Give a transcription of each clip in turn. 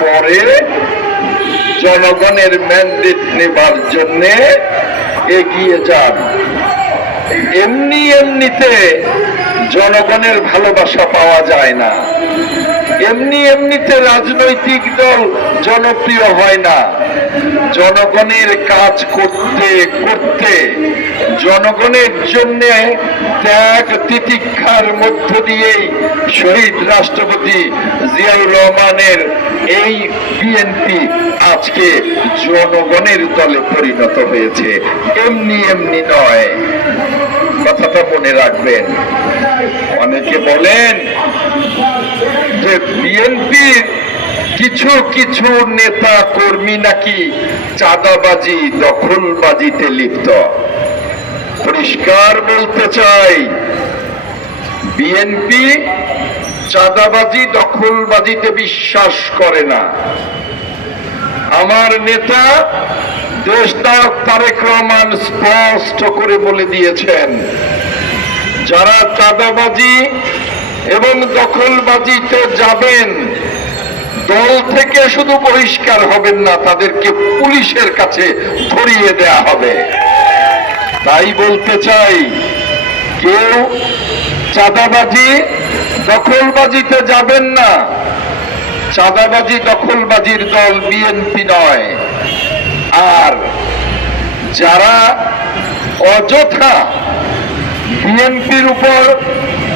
পরে জনগণের ম্যান্ডেট নেবার জন্যে এগিয়ে যান। এমনি এমনিতে জনগণের ভালোবাসা পাওয়া যায় না। এমনি এমনিতে রাজনৈতিক দল জনপ্রিয় হয় না। জনগণের কাজ করতে করতে জনগণের জন্য ত্যাগ তিতিক্ষার মধ্য দিয়েই শহীদ রাষ্ট্রপতি জিয়াউর রহমানের এই বিএনপি আজকে জনগণের দলে পরিণত হয়েছে। এমনি এমনি নয়। কথাটা মনে রাখবেন। অনেকে বলেন যে বিএনপির কিছু কিছু নেতা কর্মী নাকি চাঁদাবাজি, দখলবাজিতে লিপ্ত। পরিষ্কার বলতে চাই। বিএনপি চাঁদাবাজি, দখলবাজিতে বিশ্বাস করে না। আমার নেতা দেশনায়ক তারেক রহমান স্পষ্ট করে বলে দিয়েছেন, যারা চাঁদাবাজি এবং দখলবাজিতে যাবেন, দল থেকে শুধু বহিষ্কার হবেন না, তাদেরকে পুলিশের কাছে ধরিয়ে দেয়া হবে। তাই বলতে চাই, কেউ চাঁদাবাজি, দখলবাজিতে যাবেন না। চাঁদাবাজি, দখলবাজির দল বিএনপি নয়। আর যারা অযথা বিএনপির উপর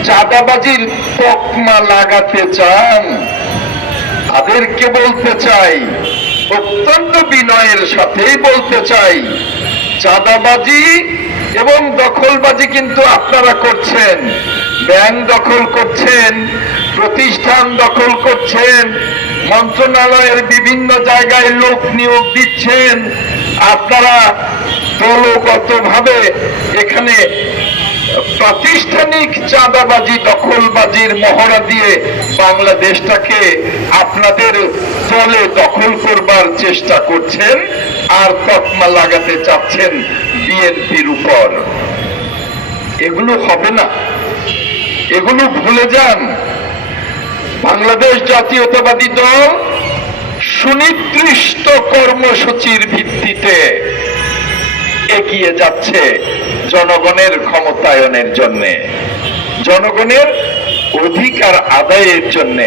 চাঁদাবাজির তকমা লাগাতে চান, তাদেরকে বলতে চাই, অত্যন্ত বিনয়ের সাথেই বলতে চাই চাঁদাবাজি এবং দখলবাজি কিন্তু আপনারা করছেন। ব্যাংক দখল করছেন, প্রতিষ্ঠান দখল করছেন, মন্ত্রণালয়ের বিভিন্ন জায়গায় লোক নিয়োগ দিচ্ছেন। আপনারা দলগতভাবে এখানে প্রাতিষ্ঠানিক চাঁদাবাজি, দখলবাজির মহড়া দিয়ে বাংলাদেশটাকে আপনাদের দলে দখল করবার চেষ্টা করছেন। আর তকমা লাগাতে চাচ্ছেন বিএনপির উপর। এগুলো হবে না। এগুলো ভুলে যান। বাংলাদেশ জাতীয়তাবাদী দল সুনির্দিষ্ট কর্মসূচির ভিত্তিতে এগিয়ে যাচ্ছে জনগণের ক্ষমতায়নের জন্য। জনগণের অধিকার আদায়ের জন্য।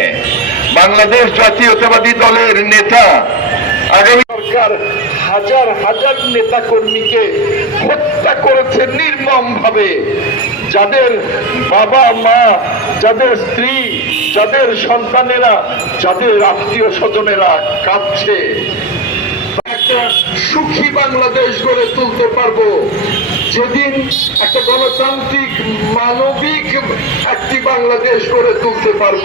বাংলাদেশ জাতীয়তাবাদী দলের নেতা আগামী সরকার হাজার হাজার নেতা কর্মীকে হত্যা করেছে নির্মম ভাবে যাদের বাবা, মা, যাদের স্ত্রী, যাদের সন্তানেরা, যাদের আত্মীয় স্বজনেরা কাঁদছে। একটা সুখী বাংলাদেশ গড়ে তুলতে পারব। যেদিন একটা গণতান্ত্রিক, মানবিক একটি বাংলাদেশ গড়ে তুলতে পারব